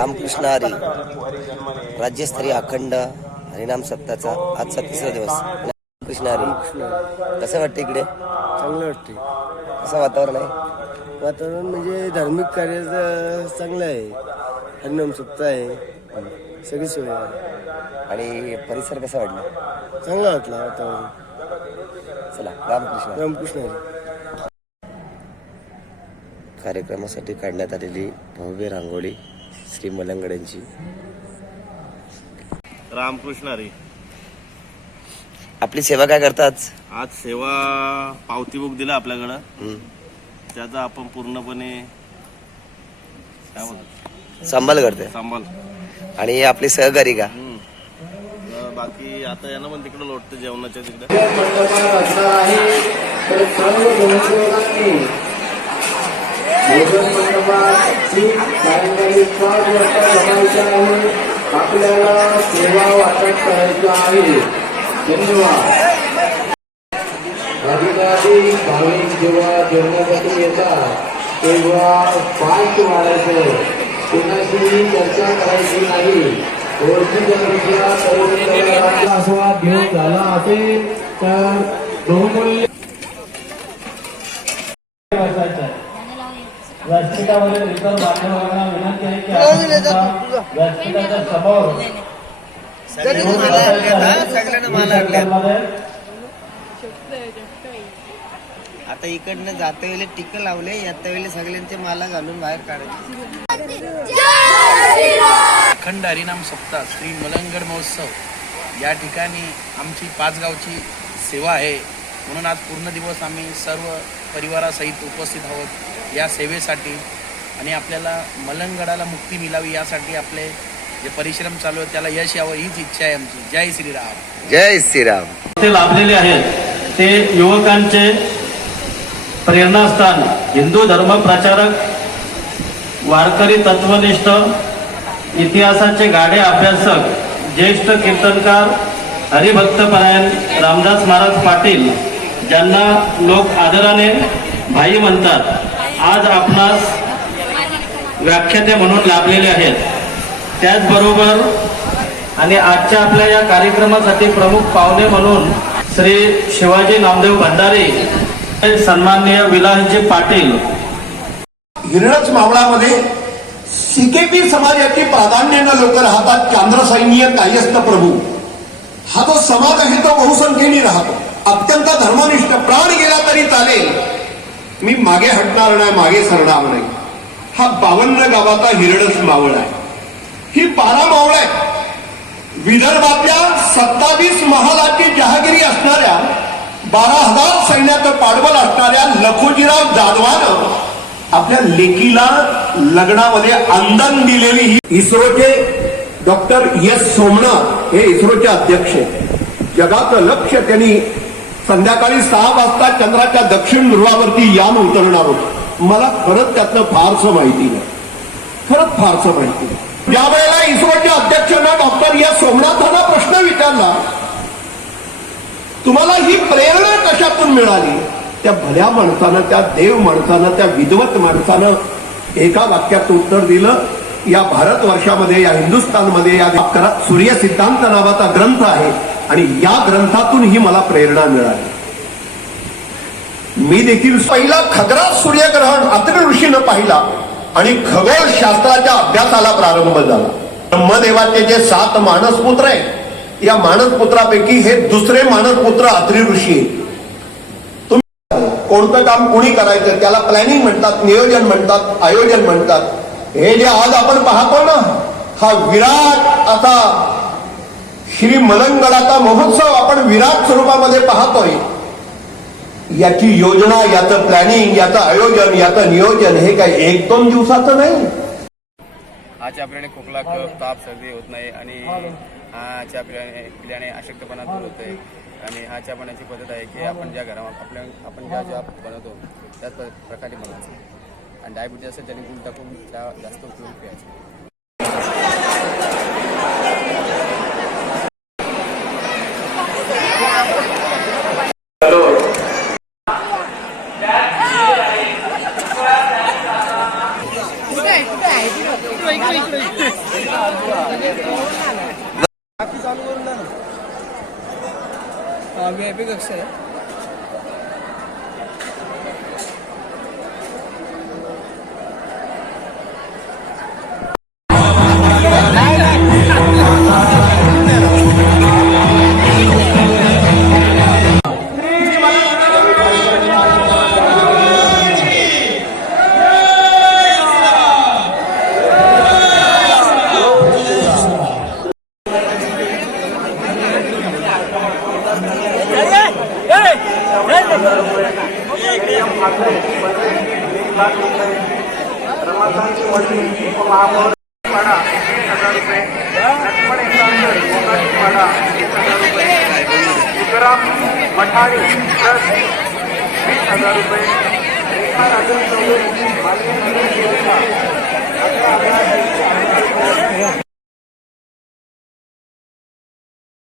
रामकृष्ण हरी. राज्यस्तरीय अखंड हरिनाम सप्ताहाचा आजचा तिसरा दिवस. रामकृष्ण हरी. कसं वाटतं इकडे? चांगलं वाटते कसं वातावरण आहे? वातावरण म्हणजे धार्मिक कार्याचं चांगलं आहे. हरिनाम सुप्त आहे. सगळी सोय आहे. आणि परिसर कसा वाटला? चांगलं वाटलं वातावरण. चला रामकृष्ण. रामकृष्ण हरी. कार्यक्रमासाठी काढण्यात आलेली भव्य रांगोळी श्री मलंगड्यांची. रामकृष्ण हरी. आपली सेवा काय करतात? आज सेवा पावती बुक दिला आपल्याकडं. हं. त्याचा आपण पूर्णपणे काय सांभाळ करते. सांभाळ आणि आपले सहकारी का? हं. बाकी आता यांना पण तिकडं लोटतं जेवणाच्या तिकडे. की पाच वर्ष कमायचे आहे आपल्याला सेवा वाटप करायचं आहे. धन्यवाद. अधिकाधिक भाविक जेव्हा जेवणासाठी येतात तेव्हा पाच वाढायचं. कोणाशी चर्चा करायची नाही. ओळखीच्या आस्वाद घेऊन झाला असेल तर बहुमूल्य बसायचं आहे. व्यासपीठावरील इतर मान्यवरांना विनंती आहे की आपण सुद्धा व्यासपीठाच्या समोर मध्ये आता इकडनं जाता वेळेला टिक लावले येता वेळेला सगळ्यांचे माला घालून बाहेर काढायचे. अखंड हरिनाम सप्ताह श्री मलंगड महोत्सव. या ठिकाणी आमची पाचगावची सेवा आहे. म्हणून आज पूर्ण दिवस आम्ही सर्व परिवारासहित उपस्थित आहोत. या सेवेसाठी आणि आपल्याला मलंगडाला मुक्ती मिळावी यासाठी आपले जे परिश्रम चालू आहेत त्याला यश यावं हीच इच्छा आहे आमची. जय श्रीराम. जय श्रीराम. ते लाभलेले आहेत. ते युवकांचे प्रेरणास्थान. हिंदू धर्म प्रचारक वारकरी तत्वनिष्ठ इतिहासाचे गाडे अभ्यासक ज्येष्ठ कीर्तनकार हरिभक्तपरायण रामदास महाराज पाटील ज्यांना लोक आदराने भाई म्हणतात. आज आपणास व्याख्याते म्हणून लाभलेले आहेत. त्याचबरोबर आणि आजच्या आपल्या या कार्यक्रमासाठी प्रमुख पाहुणे म्हणून श्री शिवाजी नामदेव भंडारे सन्माननीय विलासजी पाटील. हिरडच मावळामध्ये सीकेपी समाजाची प्राधान्यानं लोक राहतात चांद्रसैन्य कायस्थ प्रभू. हा जो समाज आहे तो बहुसंख्येने राहतो. अत्यंत धर्मनिष्ठ प्राण गेला तरी चालेल. मी मागे हटणार नाही मागे सरणार नाही. हा बावन्न गावाचा हिरडस मावळ आहे. ही बारा मावळ आहे. विदर्भातल्या सत्तावीस महालाची जहागिरी असणाऱ्या बारा हजार सैन्याचं पाडबल असणाऱ्या लखोजीराव जाधवानं आपल्या लेकीला लग्नामध्ये अंदन दिलेली ही इस्रोचे डॉक्टर एस सोमनाथ हे इस्रोचे अध्यक्ष आहेत. जगाचं लक्ष त्यांनी संध्याकाळी सहा वाजता चंद्राच्या दक्षिण ध्रुवावरती यान उतरणार होतं. मला खरंच त्यातलं फारसं माहिती नाही. खरंच फारसं माहिती नाही. ज्या वेळेला इस्रोच्या अध्यक्षांना डॉक्टर या सोमनाथांना प्रश्न विचारला तुम्हाला ही प्रेरणा कशातून मिळाली? त्या भल्या माणसानं त्या देव माणसानं त्या विद्वत माणसानं एका वाक्यात उत्तर दिलं. या भारत वर्षामध्ये या हिंदुस्थानमध्ये या सूर्य सिद्धांत नावाचा ग्रंथ आहे आणि या ग्रंथातून ही मला प्रेरणा मिळाली. मी देखील पहिला खगरा सूर्यग्रहण अत्रि ऋषीनं पाहिला आणि खगोल शास्त्राच्या अभ्यासाला प्रारंभ झाला. ब्रह्मदेवाचे जे सात मानसपुत्र आहेत या मानसपुत्रापैकी हे दुसरे मानसपुत्र अत्रि ऋषी तुम्ही कोणतं काम कुणी करायचं? त्याला प्लॅनिंग म्हणतात नियोजन म्हणतात आयोजन म्हणतात. हे जे आज आपण पाहतो ना हा विराट असा श्री मलंगडाचा महोत्सव आपण विराट स्वरूपामध्ये पाहतोय. याची योजना याचं प्लॅनिंग याचं आयोजन याचं नियोजन हे काय एक दोन दिवसाचं नाही. हा चहा पिल्याने खोकला कफ ताप सर्दी होत नाही आणि हा चहा पिल्याने पिल्याने अशक्तपणा दूर होते आणि हा चहा पाण्याची पद्धत आहे की आपण ज्या घरा आपल्या आपण ज्या चहा बनवतो त्याच प्रकारे बनवायचं आणि डायबिटीज असेल त्याने गुण टाकून चहा जास्त उपयोग प्यायचा व्ही आय पी आहे. समर्थांची वडली. व महापौर पाडा. एक हजार रुपये लक्ष्मण इंदाकर मोकाची पाडा एक हजार रुपये तुकाराम मठाणी प्लस वीस हजार रुपये. रेखा राजन चौधरी मान्य